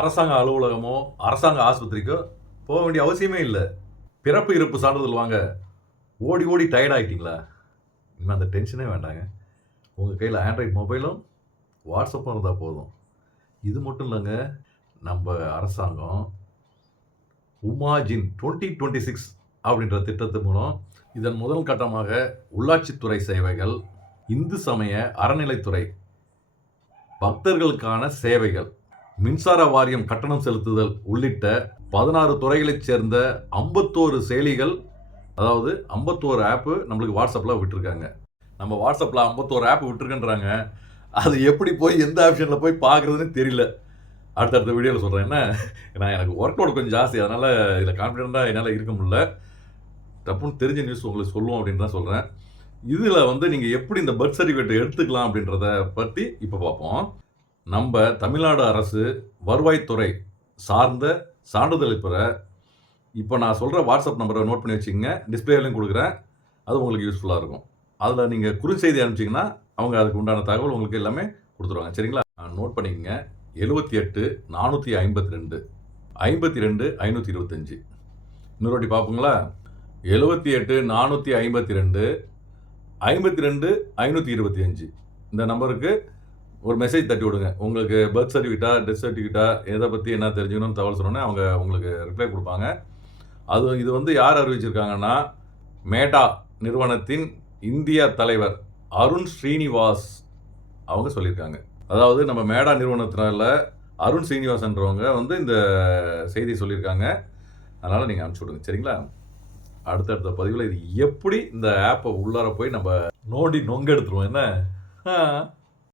அரசாங்க அலுவலகமோ அரசாங்க ஆஸ்பத்திரிக்கோ போக வேண்டிய அவசியமே இல்லை. பிறப்பு இருப்பு சான்றிதழ் வாங்க ஓடி ஓடி டயர்ட் ஆகிட்டிங்களா இனிமேல் அந்த டென்ஷனே வேண்டாங்க. உங்கள் கையில் ஆண்ட்ராய்ட் மொபைலும் வாட்ஸ்அப்பும் இருந்தால் போதும். இது மட்டும் இல்லைங்க நம்ம அரசாங்கம் உமாஜின் டுவெண்ட்டி டுவெண்ட்டி சிக்ஸ் அப்படின்ற திட்டத்து மூலம் இதன் முதல் கட்டமாக உள்ளாட்சித்துறை சேவைகள் இந்து சமய அறநிலைத்துறை பக்தர்களுக்கான சேவைகள் மின்சார வாரியம் கட்டணம் செலுத்துதல் உள்ளிட்ட பதினாறு துறைகளைச் சேர்ந்த ஐம்பத்தோரு செயலிகள் அதாவது ஐம்பத்தோரு ஆப்பு நம்மளுக்கு வாட்ஸ்அப்பில் விட்டுருக்காங்க. நம்ம வாட்ஸ்அப்பில் ஐம்பத்தோரு ஆப் விட்டுருக்கன்றாங்க. அது எப்படி போய் எந்த ஆப்ஷனில் போய் பார்க்குறதுன்னு தெரியல. அடுத்தடுத்த வீடியோவில் சொல்கிறேன் என்ன? நான் எனக்கு ஒர்க் லோடு கொஞ்சம் ஜாஸ்தி. அதனால் இதில் கான்ஃபிடென்ட்டாக என்னால் இருக்க முடியல. டப்புன்னு தெரிஞ்ச நியூஸ் உங்களுக்கு சொல்லுவோம் அப்படின்னு தான் சொல்கிறேன் இதில் வந்து நீங்கள் எப்படி இந்த பர்த் சர்டிஃபிகேட் எடுத்துக்கலாம் அப்படின்றத பற்றி இப்போ பார்ப்போம். நம்ம தமிழ்நாடு அரசு வருவாய்த்துறை சார்ந்த சான்றிதழை பெற இப்போ நான் சொல்கிற வாட்ஸ்அப் நம்பரை நோட் பண்ணி வச்சுக்கோங்க. டிஸ்பிளேலையும் கொடுக்குறேன். அது உங்களுக்கு யூஸ்ஃபுல்லாக இருக்கும். அதில் நீங்கள் குறுஞ்செய்தி அனுப்பிச்சிங்கன்னா அவங்க அதுக்கு உண்டான தகவல் உங்களுக்கு எல்லாமே கொடுத்துருவாங்க. சரிங்களா? நோட் பண்ணிக்கங்க. எழுபத்தி எட்டு நானூற்றி ஐம்பத்தி ரெண்டு ஐம்பத்தி ரெண்டு ஐநூற்றி இருபத்தஞ்சி இன்னொரு வாட்டி பார்ப்போங்களா? எழுபத்தி எட்டு நானூற்றி ஐம்பத்தி ரெண்டு ஐம்பத்தி ரெண்டு ஐநூற்றி இருபத்தி அஞ்சு. இந்த நம்பருக்கு ஒரு மெசேஜ் தட்டி விடுங்க. உங்களுக்கு பர்த் சர்டிஃபிகேட்டா டெத் சர்டிஃபிகேட்டா எதை பற்றி என்ன தெரிஞ்சுக்கணும்னு தகவல் சொன்னோன்னே அவங்க உங்களுக்கு ரிப்ளை கொடுப்பாங்க. அது இது வந்து யார் அறிவிச்சிருக்காங்கன்னா மேட்டா நிறுவனத்தின் இந்திய தலைவர் அருண் ஸ்ரீனிவாஸ் அவங்க சொல்லியிருக்காங்க. அதாவது நம்ம மேடா நிறுவனத்தினால அருண் ஸ்ரீனிவாசன்றவங்க வந்து இந்த செய்தி சொல்லியிருக்காங்க. அதனால் நீங்கள் அனுப்பிச்சி விடுங்க. சரிங்களா? அடுத்தடுத்த பதிவில் இது எப்படி இந்த ஆப்பை உள்ளார போய் நம்ம நோண்டி நொங்க எடுத்துருவோம். என்ன?